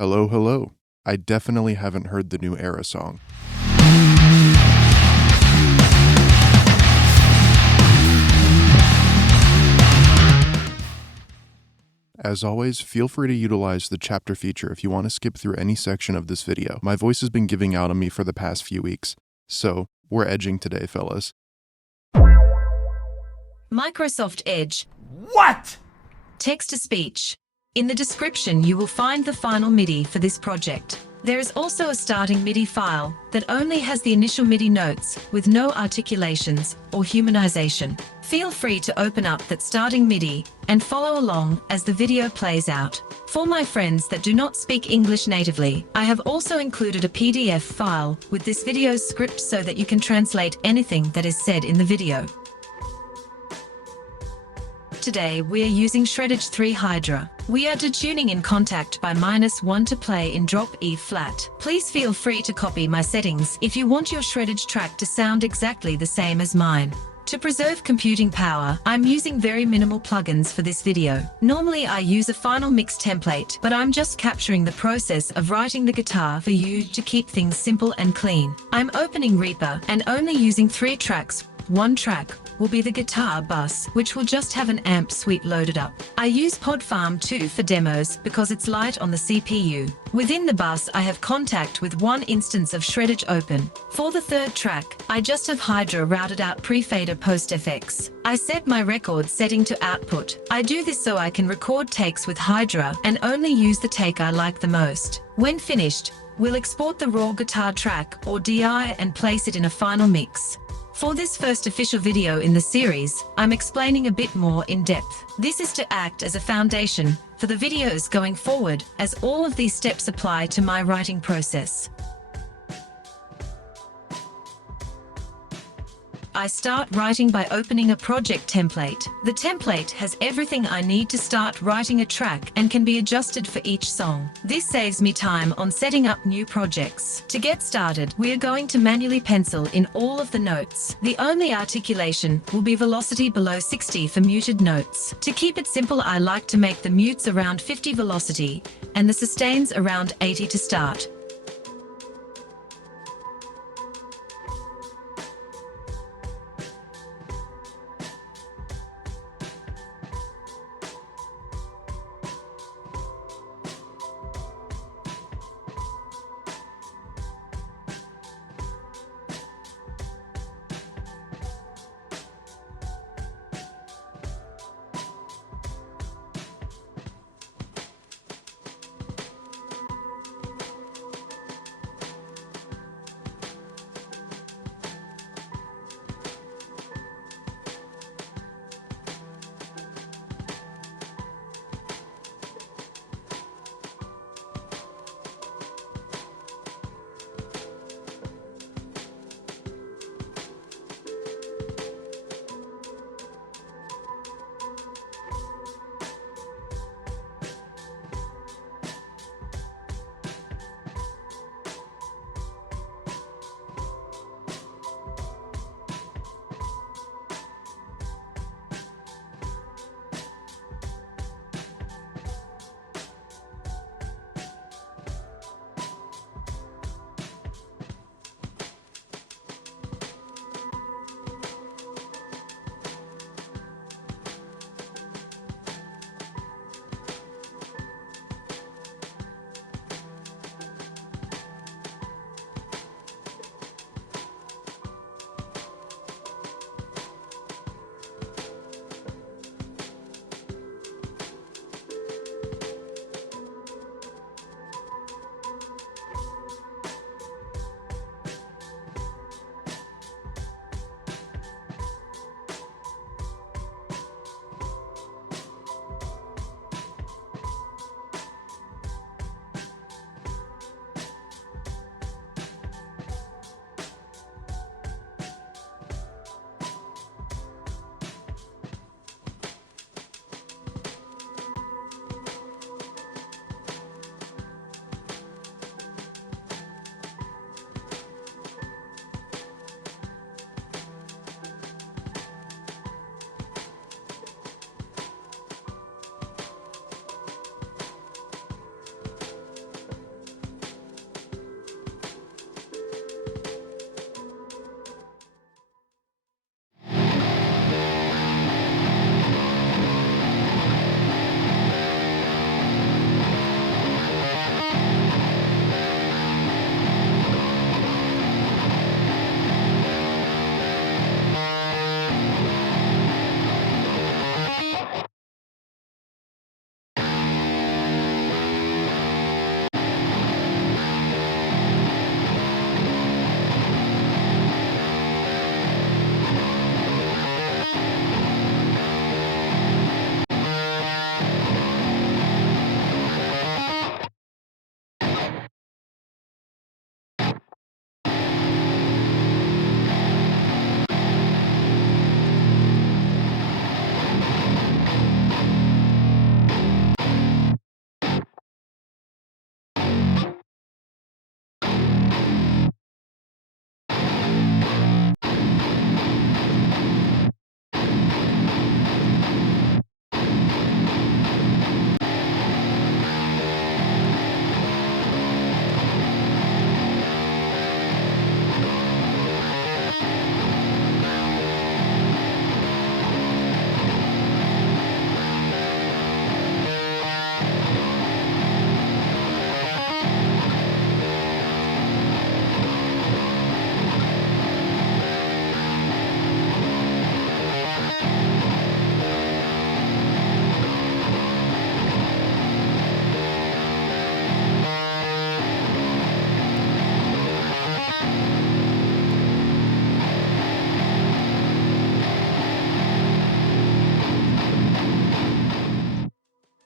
Hello, hello. I definitely haven't heard the new Era song. As always, feel free to utilize the chapter feature if you want to skip through any section of this video. My voice has been giving out on me for the past few weeks, so we're edging today, fellas. Microsoft Edge. What? Text-to-speech. In the description, you will find the final Midi for this project. There is also a starting Midi file that only has the initial Midi notes with no articulations or humanization. Feel free to open up that starting Midi and follow along as the video plays out. For my friends that do not speak English natively, I have also included a PDF file with this video's script so that you can translate anything that is said in the video. Today we are using Shreddage 3 Hydra. We are detuning in contact by -1 to play in drop E flat. Please feel free to copy my settings if you want your Shreddage track to sound exactly the same as mine. To preserve computing power, I'm using very minimal plugins for this video. Normally I use a final mix template, but I'm just capturing the process of writing the guitar for you to keep things simple and clean. I'm opening Reaper and only using 3 tracks. One track will be the guitar bus, which will just have an amp suite loaded up. I use PodFarm 2 for demos because it's light on the CPU. Within the bus, I have contact with one instance of Shreddage open. For the third track, I just have Hydra routed out pre-fader post-FX. I set my record setting to output. I do this so I can record takes with Hydra and only use the take I like the most. When finished, we'll export the raw guitar track or DI and place it in a final mix. For this first official video in the series, I'm explaining a bit more in depth. This is to act as a foundation for the videos going forward, as all of these steps apply to my writing process. I start writing by opening a project template. The template has everything I need to start writing a track and can be adjusted for each song. This saves me time on setting up new projects. To get started, we are going to manually pencil in all of the notes. The only articulation will be velocity below 60 for muted notes. To keep it simple, I like to make the mutes around 50 velocity and the sustains around 80 to start.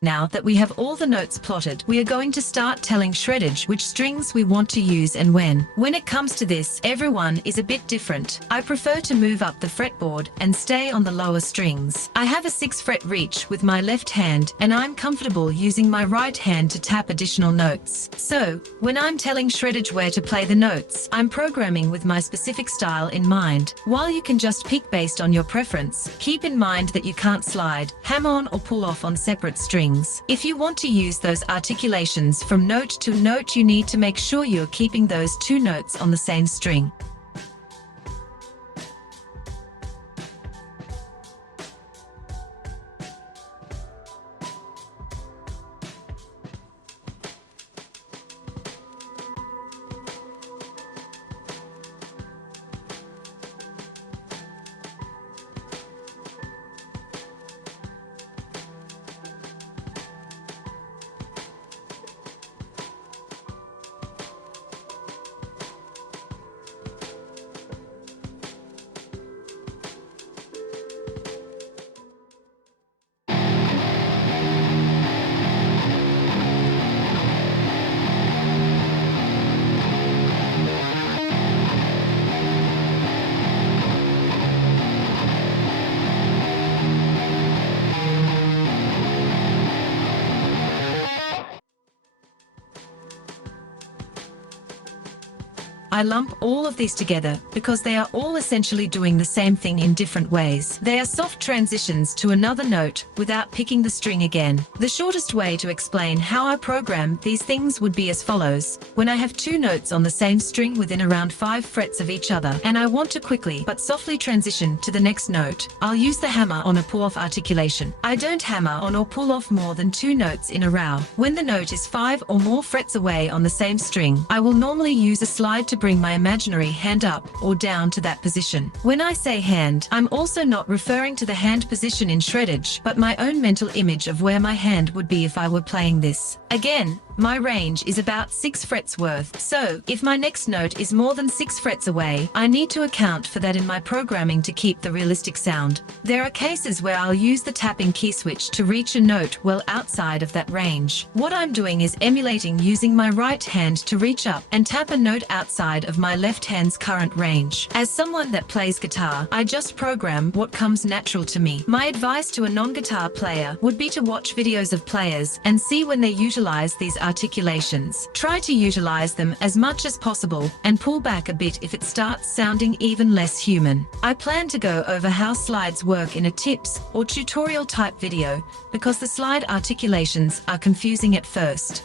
Now that we have all the notes plotted, we are going to start telling Shreddage which strings we want to use and when. When it comes to this, everyone is a bit different. I prefer to move up the fretboard and stay on the lower strings. I have a 6-fret reach with my left hand, and I'm comfortable using my right hand to tap additional notes. So, when I'm telling Shreddage where to play the notes, I'm programming with my specific style in mind. While you can just pick based on your preference, keep in mind that you can't slide, ham on or pull off on separate strings. If you want to use those articulations from note to note, you need to make sure you're keeping those two notes on the same string. I lump all of these together because they are all essentially doing the same thing in different ways. They are soft transitions to another note without picking the string again. The shortest way to explain how I program these things would be as follows. When I have two notes on the same string within around 5 frets of each other, and I want to quickly but softly transition to the next note, I'll use the hammer on a pull-off articulation. I don't hammer on or pull off more than 2 notes in a row. When the note is 5 or more frets away on the same string, I will normally use a slide to bring my imaginary hand up or down to that position. When I say hand, I'm also not referring to the hand position in Shreddage, but my own mental image of where my hand would be if I were playing this. Again, my range is about 6 frets worth, so if my next note is more than 6 frets away, I need to account for that in my programming to keep the realistic sound. There are cases where I'll use the tapping key switch to reach a note well outside of that range. What I'm doing is emulating using my right hand to reach up and tap a note outside of my left hand's current range. As someone that plays guitar, I just program what comes natural to me. My advice to a non-guitar player would be to watch videos of players and see when they utilize these articulations. Try to utilize them as much as possible and pull back a bit if it starts sounding even less human. I plan to go over how slides work in a tips or tutorial type video because the slide articulations are confusing at first.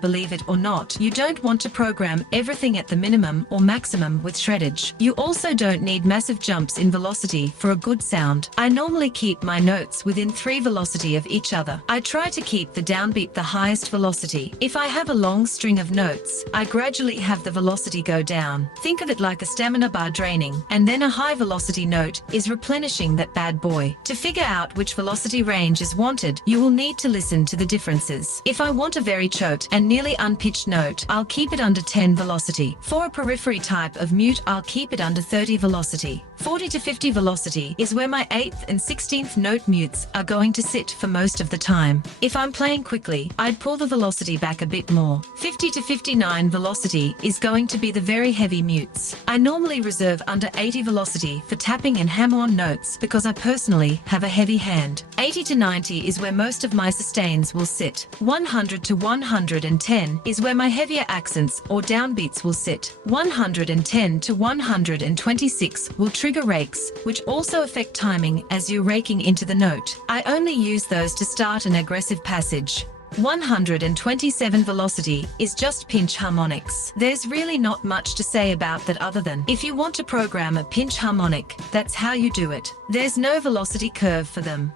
believe it or not, you don't want to program everything at the minimum or maximum with Shreddage. You also don't need massive jumps in velocity for a good sound. I normally keep my notes within 3 velocity of each other. I try to keep the downbeat the highest velocity. If I have a long string of notes, I gradually have the velocity go down. Think of it like a stamina bar draining, and then a high velocity note is replenishing that bad boy. To figure out which velocity range is wanted, you will need to listen to the differences. If I want a very choked and nearly unpitched note, I'll keep it under 10 velocity. For a periphery type of mute, I'll keep it under 30 velocity. 40 to 50 velocity is where my 8th and 16th note mutes are going to sit for most of the time. If I'm playing quickly, I'd pull the velocity back a bit more. 50 to 59 velocity is going to be the very heavy mutes. I normally reserve under 80 velocity for tapping and hammer-on notes because I personally have a heavy hand. 80 to 90 is where most of my sustains will sit. 100 to 110 is where my heavier accents or downbeats will sit. 110 to 126 will trigger rakes, which also affect timing as you're raking into the note. I only use those to start an aggressive passage. 127 velocity is just pinch harmonics. There's really not much to say about that other than, if you want to program a pinch harmonic, that's how you do it. There's no velocity curve for them.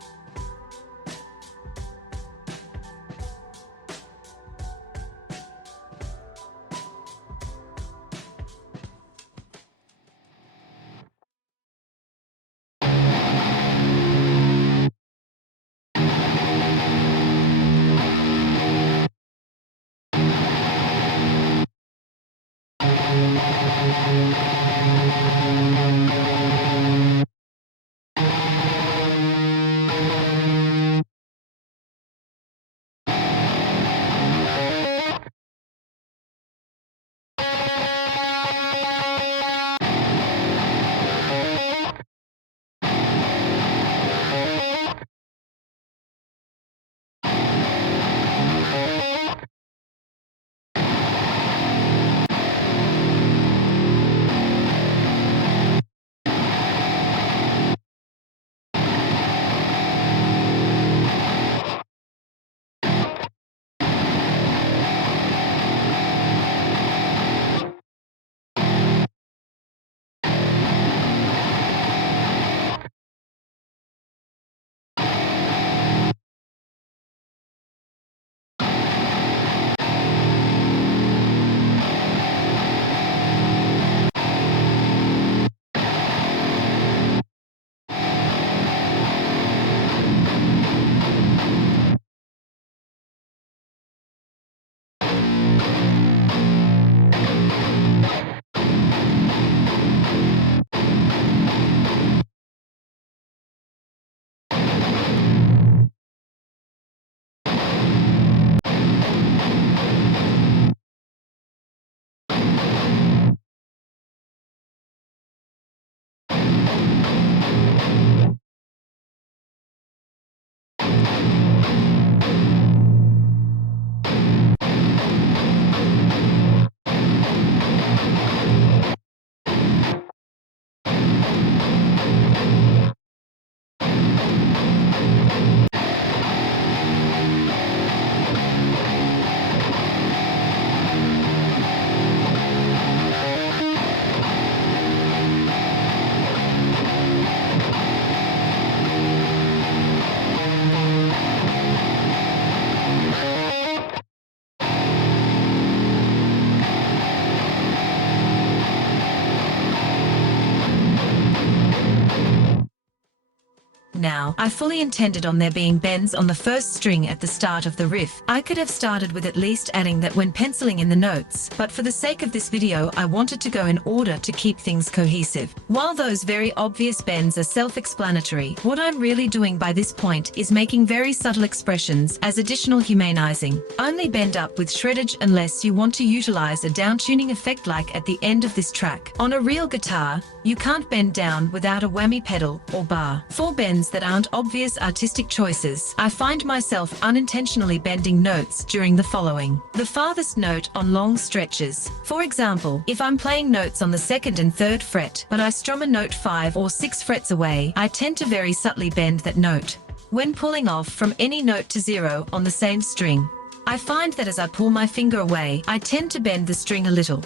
Now, I fully intended on there being bends on the first string at the start of the riff. I could have started with at least adding that when penciling in the notes, but for the sake of this video I wanted to go in order to keep things cohesive. While those very obvious bends are self-explanatory, what I'm really doing by this point is making very subtle expressions as additional humanizing. Only bend up with Shreddage unless you want to utilize a downtuning effect like at the end of this track. On a real guitar, you can't bend down without a whammy pedal or bar. For bends that aren't obvious artistic choices, I find myself unintentionally bending notes during the following. The farthest note on long stretches. For example, if I'm playing notes on the 2nd and 3rd fret, but I strum a note 5 or 6 frets away, I tend to very subtly bend that note. When pulling off from any note to 0 on the same string, I find that as I pull my finger away, I tend to bend the string a little.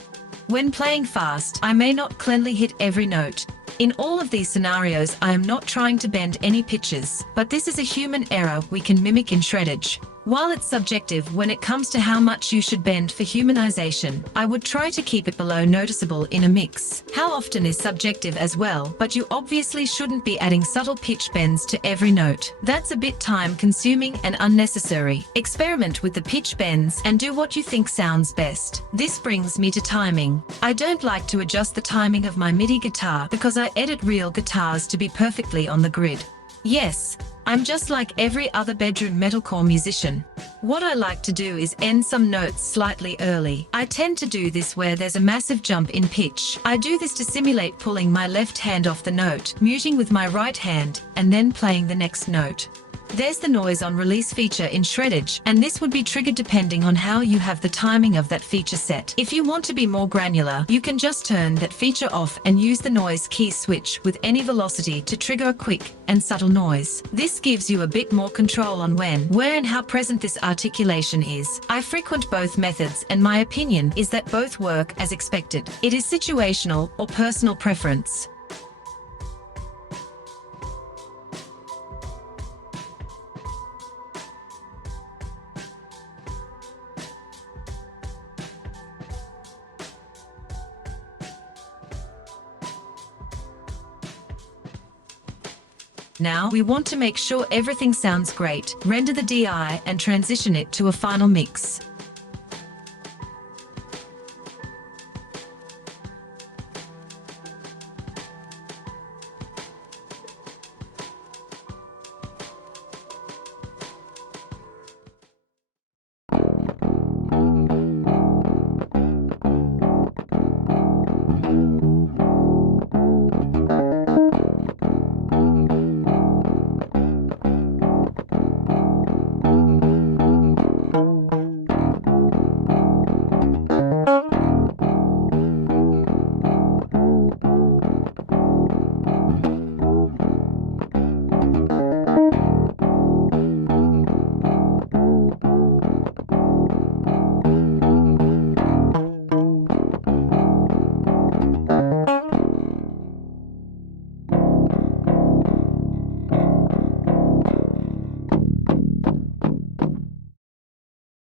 When playing fast, I may not cleanly hit every note. In all of these scenarios, I am not trying to bend any pitches, but this is a human error we can mimic in Shreddage. While it's subjective when it comes to how much you should bend for humanization, I would try to keep it below noticeable in a mix. How often is subjective as well, but you obviously shouldn't be adding subtle pitch bends to every note. That's a bit time-consuming and unnecessary. Experiment with the pitch bends and do what you think sounds best. This brings me to timing. I don't like to adjust the timing of my Midi guitar because I edit real guitars to be perfectly on the grid. Yes, I'm just like every other bedroom metalcore musician. What I like to do is end some notes slightly early. I tend to do this where there's a massive jump in pitch. I do this to simulate pulling my left hand off the note, muting with my right hand, and then playing the next note. There's the noise on release feature in Shreddage, and this would be triggered depending on how you have the timing of that feature set. If you want to be more granular, you can just turn that feature off and use the noise key switch with any velocity to trigger a quick and subtle noise. This gives you a bit more control on when, where and how present this articulation is. I frequent both methods, and my opinion is that both work as expected. It is situational or personal preference. Now, we want to make sure everything sounds great. Render the DI and transition it to a final mix.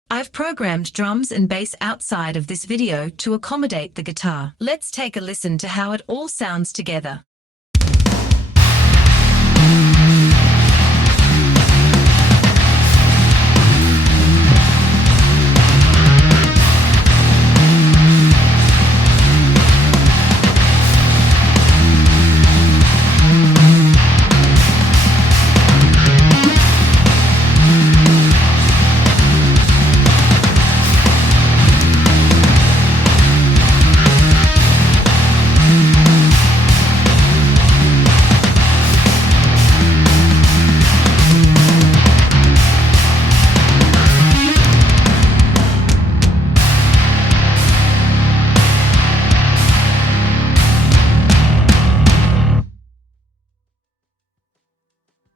I've programmed drums and bass outside of this video to accommodate the guitar. Let's take a listen to how it all sounds together.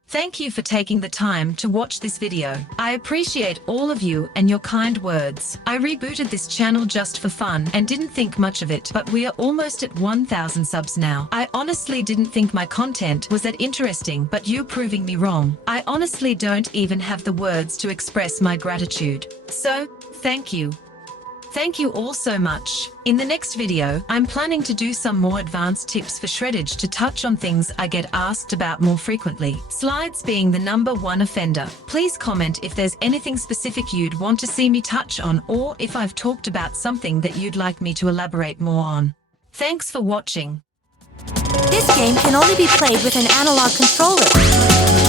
Thank you for taking the time to watch this video. I appreciate all of you and your kind words. I rebooted this channel just for fun and didn't think much of it, but we are almost at 1,000 subs now. I honestly didn't think my content was that interesting, but you're proving me wrong. I honestly don't even have the words to express my gratitude. So, thank you. Thank you all so much. In the next video, I'm planning to do some more advanced tips for Shreddage to touch on things I get asked about more frequently. Slides being the #1 offender. Please comment if there's anything specific you'd want to see me touch on, or if I've talked about something that you'd like me to elaborate more on. Thanks for watching. This game can only be played with an analog controller.